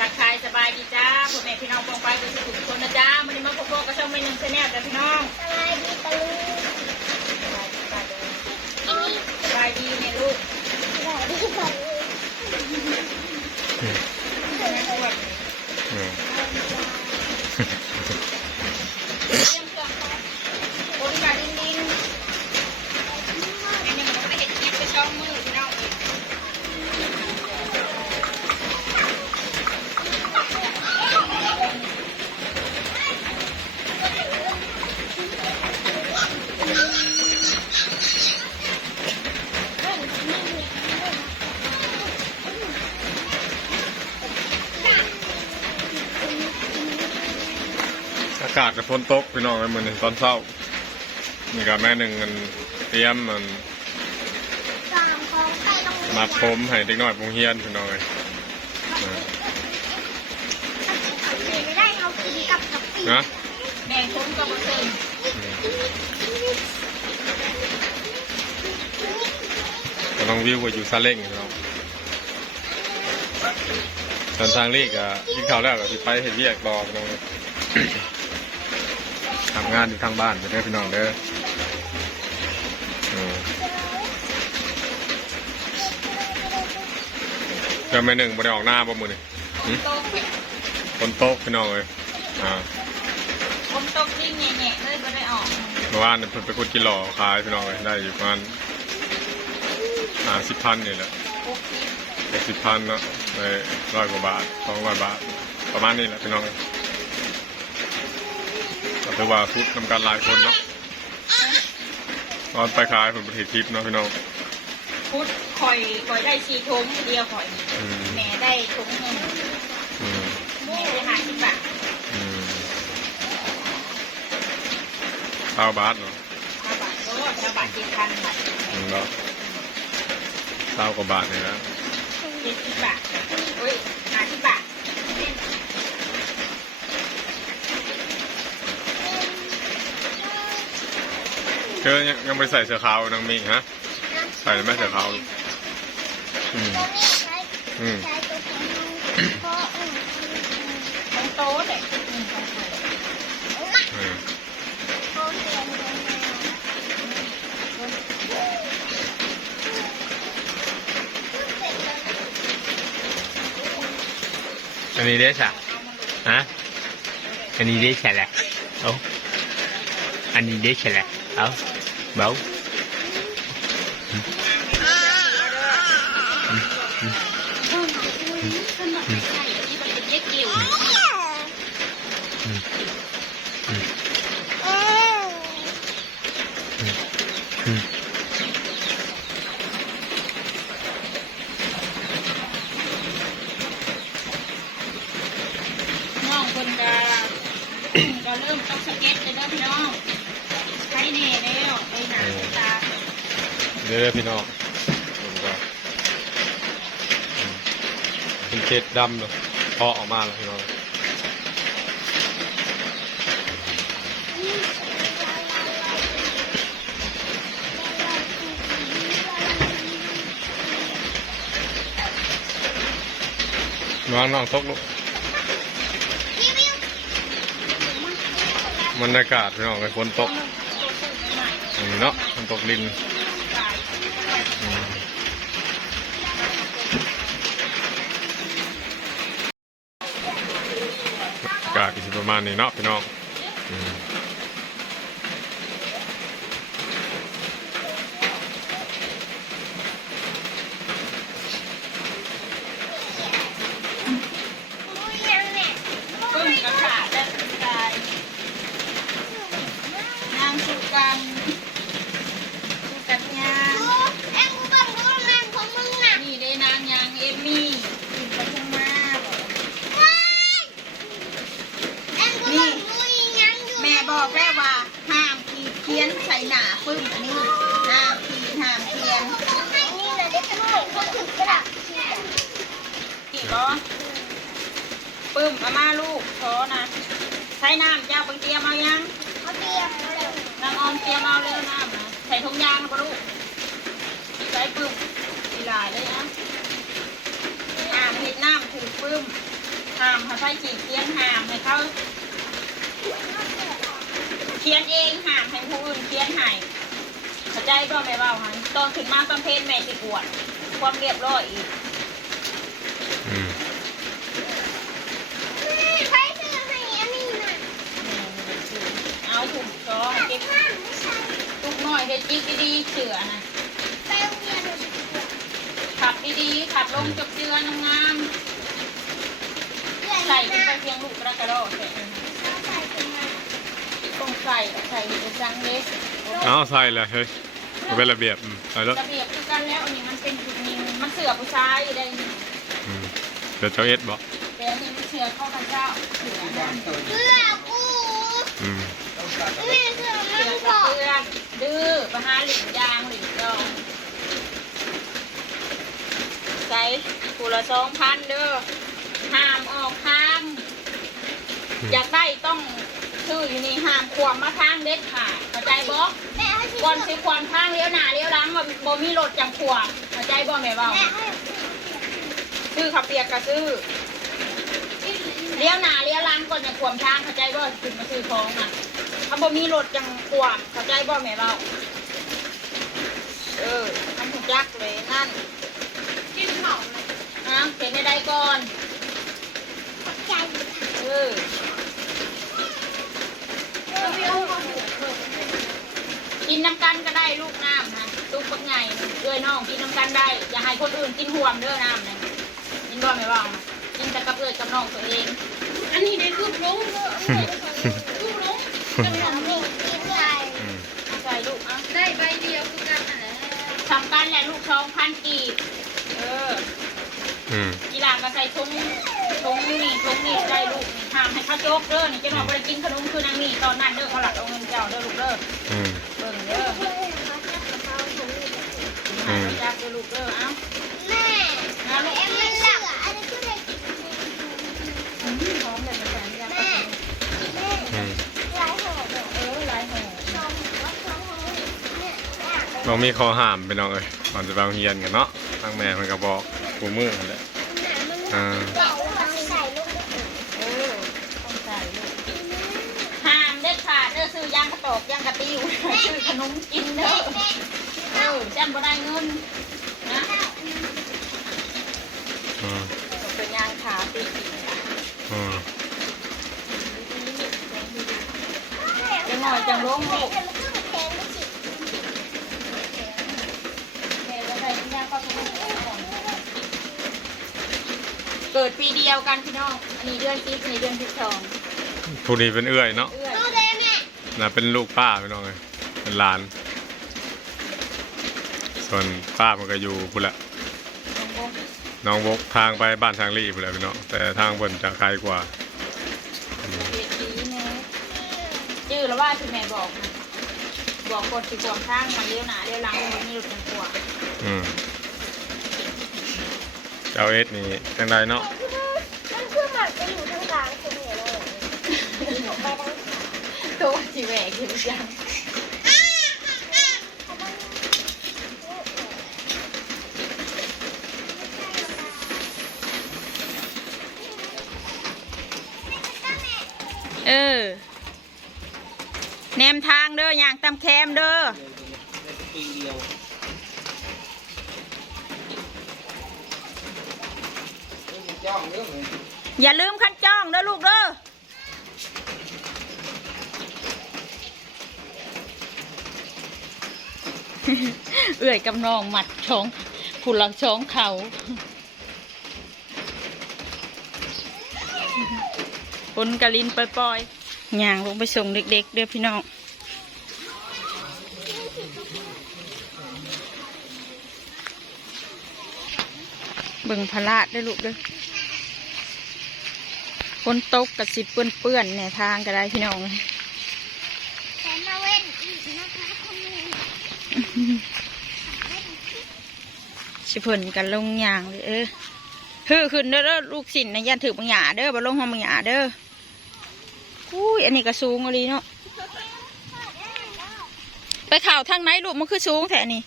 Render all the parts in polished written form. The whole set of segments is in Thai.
ทักทายสบายดีจ้าพ่อแม่พี่น้องปองไปกันทุกคนนะจ้าวันนี้มาพบกับช่องไม่หนึ่งแชนแนลจ้าพี่น้องสบายดีตะลุงสบายดีเนี่ยลูกสบายดีตะลุงเตรียมเครื่องบริการดินอันนี้มันไม่เห็นคลิปไปช่องมือพี่น้องอากาศกับฝนตกพี่น้องเลยเหมือนตอนเช้านี่กับแม่หนึ่งมันเตรียมมันมาพรมให้เด็กน้อยโรงเรียนพี่น้องเลยนะแม่ผมก็มาเติมก็ต้องวิวก็อยู่ซาเล้งพี่น้องตอนทางเลขอ่ะที่เขาแล้วก็ที่ไปเห็นเรียกรอพี่น้องเลยทำงานอยู่ทางบ้านไปเด้อพี่น้องเด้อเดี๋ยวแม่หนึ่งบ่ได้ออกหน้าบ่มือนี่คนโต๊ะพี่น้องเลยผมตกดิ้งแง่ๆเลยไม่ได้ออกเมื่อวานเนี่ยเพิ่นไปขุดกิโลขายพี่น้องเลยได้อยู่ประมาณ50,000นี่แหละ60,000เนาะได้100 กว่าบาท200 บาทประมาณนี้แหละพี่น้องก็ถือว่าพุทธทำการหลายคนเนาะตอนไปขายผลผลิตทิพย์เนาะพี่น้องพุทธคอยได้4 ถุงเดียวคอยแม่ได้ถุงหนึ่งแม่ได้50 บาท20 บาทเนาะ20 บาทก็20 บาท7,000 บาทเนาะ20 กว่าบาทนี่นะ70 บาทโอ้ย50 บาทเธอยังไปใส่เสื้อขาวนังมีฮะใส่ไหมเสื้อขาวของโต๊ะเด็กอันนี้ได้ใช่ฮะอันนี้ได้ใช่แหละโอ้อันนี้ได้ใช่แหละเอาเบาน้องคนก็เริ่มต้องสเก็ตเลยนะพี่น้องใช้เน่แล้วไปหนาตาเด้อพี่น้องเป็นเจ็ดดำเนาะพอออกมาแล้วพี่น้องน้องตกลูกบรรยากาศพี่น้องฝนตกเนาะฝนตกลินอากาศก็ประมาณนี้เนาะพี่น้องบอกแม่ว่าห้ามขีดเขียนใส่หนาปึ้มอันนี้ห้ามขีดห้ามเขียนนี่เราได้ขนมคนถึงกระดาษขีดก็ปึ้มอามาลูกขอนะใช้น้ำเจ้าเตรียมเอายังเอาเตรียมนางออมเตรียมเอาเร็วน้ำนะใส่ถุงยางนะลูกใส่ปึ้มสีลายเลยนะเห็ดน้ำถือปึ้ม ห้ามให้ไฟจีเขียนห้ามให้เขาเขียนเองห้ามให้ผู้อื่นเขียนให้เข้าใจบ่แม่เว้าหันตอนขึ้นมาตอนเพลแม่สิกวดความเรียบร้อยอีก ใครซื้อให้อันนี้น่ะ เอาถุงซองเก็บ ห้ามไม่ใช่ ตุกน้อยเฮ็ดจิกดีๆเสือนะ ไปโรงเรียนหนูจะไป ขับดีๆขับลงจบเจือนงาม ใส่ ใส่ ไป ขึ้นไปเพียงลูกกระกระโดดใส่ ใส่ขึ้นมา ต้องใส่ไปจังเล็ก เอาใส่เลยเฮ้ยมันเป็นระเบียบใส่แล้ว ระเบียบคือกันแล้วอันนี้มันเป็นจุดนี้มันเสือผู้ชายได้ เดี๋ยวเจ้าเอ็ดบอก แต่อันนี้มันเสือเข้ากันเจ้าเสือนั่น เสื้อกู อืม แม่เสื้อ เสื มั อน บ กั อบ ก เพื่อนดื้อปะหาหลิงยางหลิงดองใส่กูละ2,000เด้อห้ามออกทางอยากได้ต้องชื่ออยู่นี่ห้ามขวมมาทางเด็ดขาดเข้าใจบ่ แม่ให้ซื้อ ก่อนสิความทางเลี้ยวหน้าเลี้ยวหลังบ่มีรถจังขวมเข้าใจบ่แม่เว้า แม่ให้ ซื้อข้าวเปียกก็ซื้อเลี้ยวหน้าเลี้ยวหลังก่อนจะขวมทางเข้าใจบ่ถึงมาซื้อของอ่ะถ้าบ่มีรถจังขวมเข้าใจบ่แม่เว้ามันถูกจักเลยนั่นกินข้าวเห็นได้ก่อน ใจ กินน้ำกันก็ได้ลูกน้ำนะตุ๊กปักไงด้วยน้องกินน้ำกันได้อย่าให้คนอื่นกินห่วงเด้อน้ำนะกินบ่ไม่ว่ากินแต่กับเอื้อยกับน้องตัวเองอันนี้ได้ลูกลงลูกลงจะไม่เอาลูก กินใจ ใส่ลูกอ่ะได้ใบเดียวคือกันอะไรทำกันแหละลูก2,000กีบกีฬาก็ใส่ทงนี่ได้ลูกทำให้ข้าวโจ๊กเด้อนี่จะนอนไปกินขนมคือนางนี่ตอนนั้นเด้อเขาหลักเอาเงินเจ้าเด้อลูกเด้อเบิ่งเด้อจับเด้อลูกเด้อเอ้า แม่เอ็มมันเสืออันนี้คือเด็ก พร้อมเลยนะจ๊ะ แม่หลายห่อเด้อ หลายห่อ ชมว่าชมเนี่ย น้องมีคอห้ามไปน้องเอ้ยก่อนจะไปโรงเรียนกันเนาะทางแม่มันก็บอกกูมือนั่นแหละ ใส่ลูก ต้องใส่ลูกห้ามเด็ดขาดเด้อซื้อยางกระตอกยางกระติ้วซื้อขนมกินเด้อจำบ่ได้เงินนะเป็นยางขาติดจะหน่อยจังลงลูกเกิดปีเดียวกันพี่น้องมีเดือน10มีเดือน12ผู้นี้เป็นเอื้อยเนาะ ดูเลยแม่ น่ะเป็นลูกป้าไปน้องเลยเป็นหลาน ส่วนป้ามันก็อยู่พุ่นละน้องบกทางไปบ้านทางรีพุ่นละพี่น้องแต่ทางบนจะไกลกว่า ชื่อแล้วว่าคือแม่บอกนะบอกกดสิความทางมาเลี้ยวหน้าเลี้ยวหลังมันมีรถจังกว่า เจ้าเอ็ดนี่จังไดเนาะ มันคือหมักจะอยู่ทางกลางคุณเห็นเลยไปทาง ตัวจีแหวกอยู่ยังแนมทางเด้ออย่างตำแคมเด้ออย่าลืมขั้นจ้องเด้อลูกเด้อเอื่อยกับน้องหมัดช้องผู้หลังช้องเขาคนกะลินปล่อยๆย่างลงไปส่งเด็กๆเด้อพี่น้องเบิ่งพลาดได้ลูกเด้อฝนตกกับสิเปื้อนๆในทางก็ได้พี่น้อง แต่มาเว้นอีกนะคะคุณแม่ สิเพิ่นกันลงย่างเลยฮือขึ้นเด้อลูกศิลป์นะยันถือบางหยาเด้อบ่ลงห้องบางหยาเด้ออุ้ยอันนี้ก็สูงเลยเนาะไปข่าวทางไหนลูกมันคือสูงแท้นี่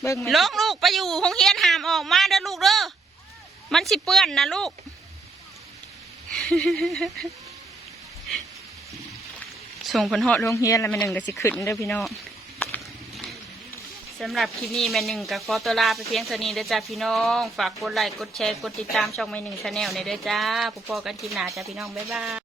เบิ่งลงลูกไปอยู่ห้องเฮียนหามออกมาเด้อลูกเด้อ มันสิเปื้อนนะลูก ส่งผลเหาะโรงเรียนแล้วแม่หนึ่งก็สิขึ้นเด้อพี่น้องสำหรับคลิปนี้แม่หนึ่งก็ขอตัวลาไปเพียงเท่านี้เด้อจ้าพี่น้องฝากกดไลค์กดแชร์กดติดตามช่องแม่หนึ่งชาแนลในเด้อจ้าพบกันคลิปหน้าจ้าพี่น้องบ๊ายบาย